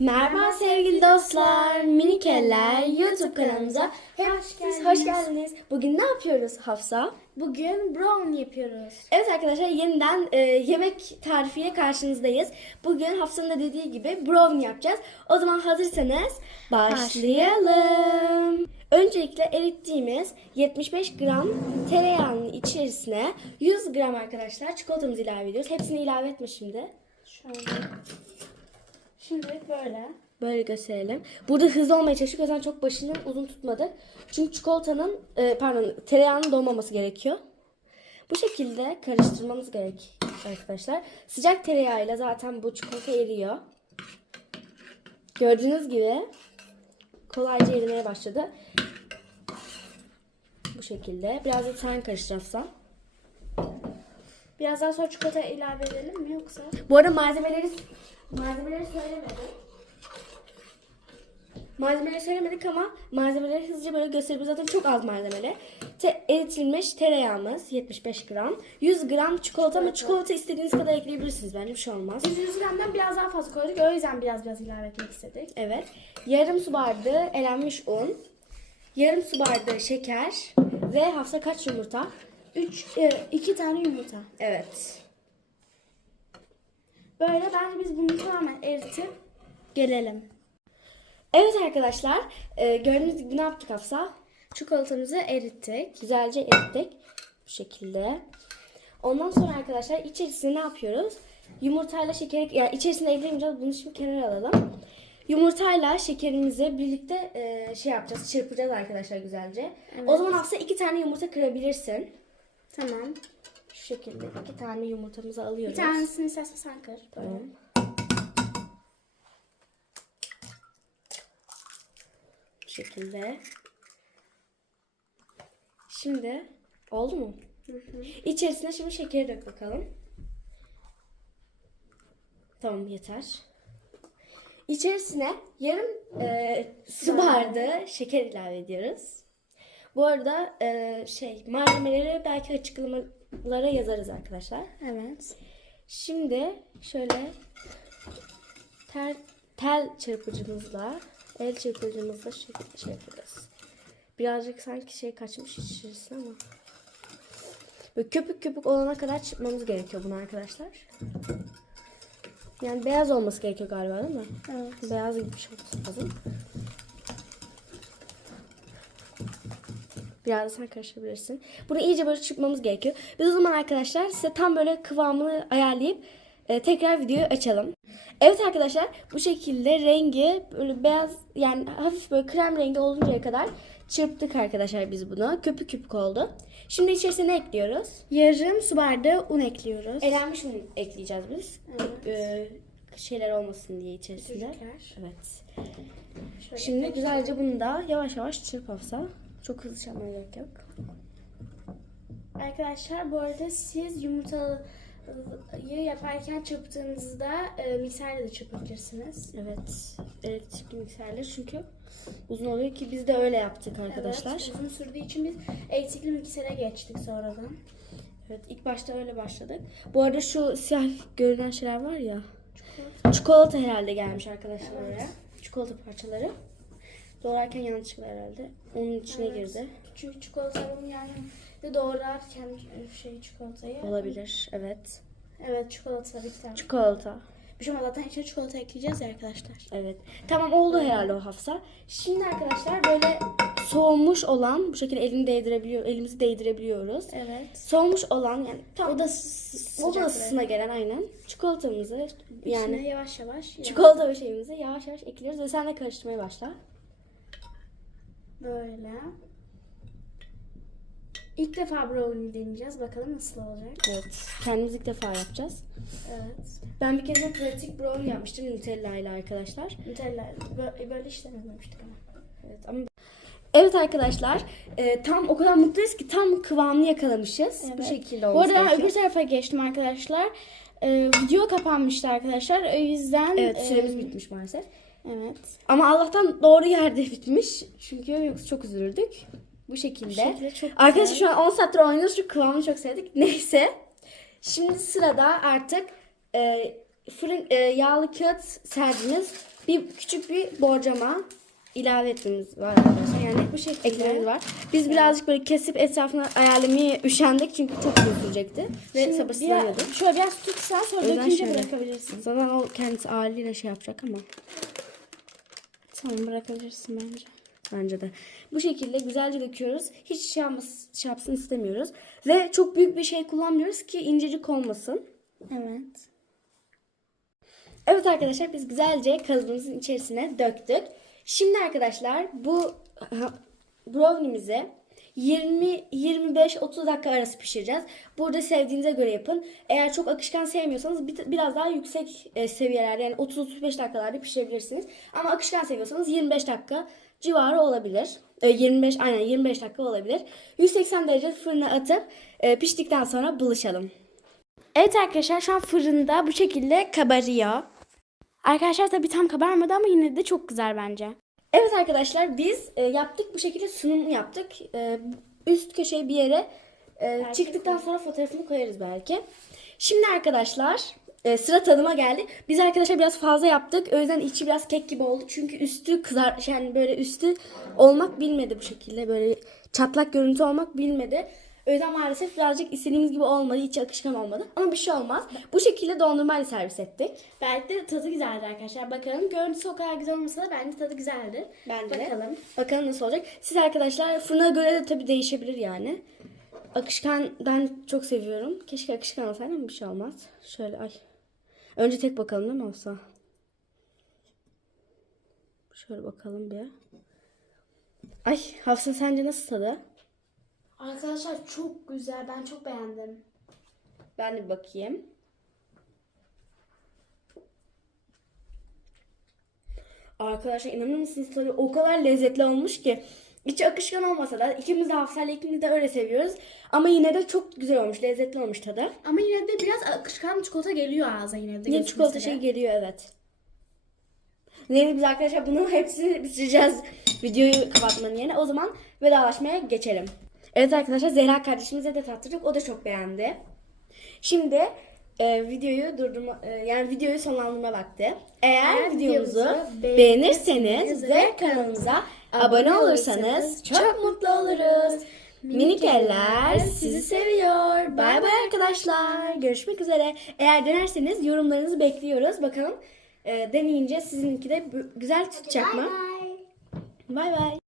Merhaba sevgili dostlar, minikeller YouTube kanalımıza hepiniz geldiniz. hoş geldiniz. Bugün ne yapıyoruz Hafsa? Bugün brownie yapıyoruz. Evet arkadaşlar yeniden e, yemek tarifiyle karşınızdayız. Bugün Hafsa'nın da dediği gibi brownie yapacağız. O zaman hazırsanız başlayalım. Öncelikle erittiğimiz 75 gram tereyağının içerisine 100 gram arkadaşlar çikolatamızı ilave ediyoruz. Hepsini ilave etme şimdi. Şöyle. Şimdi böyle. Gösterelim. Burada hızlı olmaya çalıştık. O yüzden çok başını uzun tutmadık. Çünkü çikolatanın, e, pardon tereyağının donmaması gerekiyor. Bu şekilde karıştırmamız gerek arkadaşlar. Sıcak tereyağıyla zaten bu çikolata eriyor. Gördüğünüz gibi kolayca erimeye başladı. Bu şekilde. Biraz da sen karıştırırsan. Biraz daha sonra çikolata ilave edelim mi yoksa? Bu arada malzemeleri malzemeleri söylemedim. Malzemeleri söylemedik ama malzemeleri hızlıca böyle gösterip zaten çok az malzemeli. Te- eritilmiş tereyağımız 75 gram. 100 gram çikolata ama çikolata istediğiniz kadar ekleyebilirsiniz. Bence bir şey olmaz. Biz 100 gramdan biraz daha fazla koyduk. O yüzden biraz biraz ilave etmek istedik. Evet. Yarım su bardağı elenmiş un. Yarım su bardağı şeker. Ve hafta kaç yumurta? 3 2 tane yumurta. Evet. Böyle bence biz bunu tamamen eritip gelelim. Evet arkadaşlar. e, gördüğünüz gibi ne yaptık Hafsa? Çikolatamızı erittik. Güzelce erittik. Bu şekilde. Ondan sonra arkadaşlar içerisine ne yapıyoruz? Yumurtayla şekeri, yani içerisine eklemeyeceğiz. Bunu şimdi kenara alalım. Yumurtayla şekerimizi birlikte e, şey yapacağız. Çırpacağız arkadaşlar güzelce. O zaman aslında iki tane yumurta kırabilirsin. Tamam. Şu şekilde iki tane yumurtamızı alıyoruz. Bir tanesini istersen sen kır. Tamam. Bu şekilde. Şimdi oldu mu? İçerisine şimdi şekeri dök bakalım. Tamam yeter. İçerisine yarım e, su bardağı şeker ilave ediyoruz. Bu arada e, şey malzemeleri belki açıklamalara yazarız arkadaşlar. Evet. Şimdi şöyle tel, tel çırpıcımızla el çırpıcımızla şey, şey yapacağız. Birazcık sanki şey kaçmış içerisine ama. Böyle köpük köpük olana kadar çırpmamız gerekiyor bunu arkadaşlar. Yani beyaz olması gerekiyor galiba değil mi? Evet. Beyaz gibi bir şey olması lazım. Biraz sen karıştırabilirsin. Bunu iyice böyle çırpmamız gerekiyor. Biz o zaman arkadaşlar size tam böyle kıvamını ayarlayıp e, tekrar videoyu açalım. Evet arkadaşlar bu şekilde rengi böyle beyaz yani hafif böyle krem rengi oluncaya kadar çırptık arkadaşlar biz bunu. Köpük köpük oldu. Şimdi içerisine ne ekliyoruz? Yarım su bardağı un ekliyoruz. Elenmiş un ekleyeceğiz biz. Evet. E, şeyler olmasın diye içerisinde. Çocuklar. Evet. Şöyle Şimdi güzelce bunu da yavaş yavaş çırp Hafsa. Çok hızlı çarpmaya gerek yok. Arkadaşlar bu arada siz yumurtayı yaparken çırptığınızda e, mikserle de çırpabilirsiniz. Evet. Elektrikli mikserler çünkü uzun oluyor ki biz de öyle yaptık arkadaşlar. Evet, uzun sürdüğü için biz elektrikli miksere geçtik sonradan. Evet ilk başta öyle başladık. Bu arada şu siyah görünen şeyler var ya. Çikolata herhalde gelmiş arkadaşlar oraya. Çikolata parçaları. Doğrarken yanlışlıkla herhalde. Onun içine Evet. girdi. Çünkü çikolata bunu yani de doğrarken şey çikolatayı. Olabilir. Evet. Evet çikolata bir tane. Çikolata. Bir şey zaten içine çikolata ekleyeceğiz ya arkadaşlar. Evet. Tamam oldu herhalde o hafsa. Şimdi arkadaşlar böyle soğumuş olan bu şekilde elini değdirebiliyor, elimizi değdirebiliyoruz. Evet. Soğumuş olan yani tam O da s- oda sıcaklığı. ısısına gelen aynen çikolatamızı yani İçine yavaş yavaş. yani çikolata ve şeyimizi yavaş yavaş ekliyoruz ve sen de karıştırmaya başla. Böyle. İlk defa brownie deneyeceğiz. Bakalım nasıl olacak. Evet. Kendimiz ilk defa yapacağız. Evet. Ben bir kere pratik brownie yapmıştım Nutella ile arkadaşlar. Nutella böyle, böyle yapmamıştık ama. Evet ama Evet arkadaşlar, e, tam o kadar mutluyuz ki tam kıvamını yakalamışız. Bu Evet. şekilde Bu olması arada ben öbür tarafa geçtim arkadaşlar. Ee, video kapanmıştı arkadaşlar. O yüzden... Evet, e, süremiz bitmiş maalesef. Evet. Ama Allah'tan doğru yerde bitmiş. Çünkü yoksa çok üzülürdük. Bu şekilde. Bu şekilde Arkadaşlar şu an 10 saattir oynuyoruz. Şu kıvamını çok sevdik. Neyse. Şimdi sırada artık e, fırın e, yağlı kağıt serdiğiniz bir küçük bir borcama ilave etmemiz var arkadaşlar. Yani Bu şekilde. eklememiz var. Biz birazcık böyle kesip etrafına ayarlamaya üşendik çünkü çok uzun sürecekti. Ve bir- Şöyle biraz tutsan sonra yüzden dökünce şöyle. bırakabilirsin. Zaten o kendisi ağırlığıyla şey yapacak ama Tamam bırakabilirsin bence. Bence de. Bu şekilde güzelce döküyoruz. Hiç şey, yapmas, şey yapsın istemiyoruz. Ve çok büyük bir şey kullanmıyoruz ki incecik olmasın. Evet. Evet arkadaşlar biz güzelce kalıbımızın içerisine döktük. Şimdi arkadaşlar bu brownie'mizi 20 25 30 dakika arası pişireceğiz. Burada sevdiğinize göre yapın. Eğer çok akışkan sevmiyorsanız bir- biraz daha yüksek e, seviyelerde yani 30 35 dakikalarda pişirebilirsiniz. Ama akışkan seviyorsanız 25 dakika civarı olabilir. E, 25 aynen 25 dakika olabilir. 180 derece fırına atıp e, piştikten sonra buluşalım. Evet arkadaşlar şu an fırında bu şekilde kabarıyor. Arkadaşlar tabii tam kabarmadı ama yine de çok güzel bence. Evet arkadaşlar biz e, yaptık bu şekilde sunum yaptık. E, üst köşeye bir yere e, çıktıktan sonra fotoğrafını koyarız belki. Şimdi arkadaşlar e, sıra tadıma geldi. Biz arkadaşlar biraz fazla yaptık. O yüzden içi biraz kek gibi oldu. Çünkü üstü kızar yani böyle üstü olmak bilmedi bu şekilde. Böyle çatlak görüntü olmak bilmedi. O yüzden maalesef birazcık istediğimiz gibi olmadı. Hiç akışkan olmadı. Ama bir şey olmaz. Bu şekilde dondurmayla servis ettik. Belki de tadı güzeldi arkadaşlar. Bakalım görüntüsü o kadar güzel olmasa da bence tadı güzeldir. Bence de. Bakalım. Bakalım nasıl olacak. Siz arkadaşlar fırına göre de tabii değişebilir yani. Akışkan ben çok seviyorum. Keşke akışkan olsaydı ama bir şey olmaz. Şöyle ay. Önce tek bakalım değil mi olsa? Şöyle bakalım bir. Ay Hafsa sence nasıl tadı? Arkadaşlar çok güzel. Ben çok beğendim. Ben de bakayım. Arkadaşlar inanır mısınız tabii o kadar lezzetli olmuş ki. İçi akışkan olmasa da ikimiz de hafsayla ikimiz de öyle seviyoruz. Ama yine de çok güzel olmuş, lezzetli olmuş tadı. Ama yine de biraz akışkan çikolata geliyor ağza yine de. Yine çikolata şey geliyor evet. Neyse biz arkadaşlar bunu hepsini bitireceğiz videoyu kapatmanın yerine. O zaman vedalaşmaya geçelim. Evet arkadaşlar Zehra kardeşimize de tattırdık. O da çok beğendi. Şimdi e, videoyu durdurma e, yani videoyu sonlandırma vakti. Eğer, Eğer videomuzu beğenirseniz ve kanalımıza abone olursanız çok mutlu oluruz. Minik eller sizi seviyor. Bay bay arkadaşlar. Görüşmek üzere. Eğer denerseniz yorumlarınızı bekliyoruz. Bakalım e, deneyince sizinki de güzel tutacak mı? Bay bay.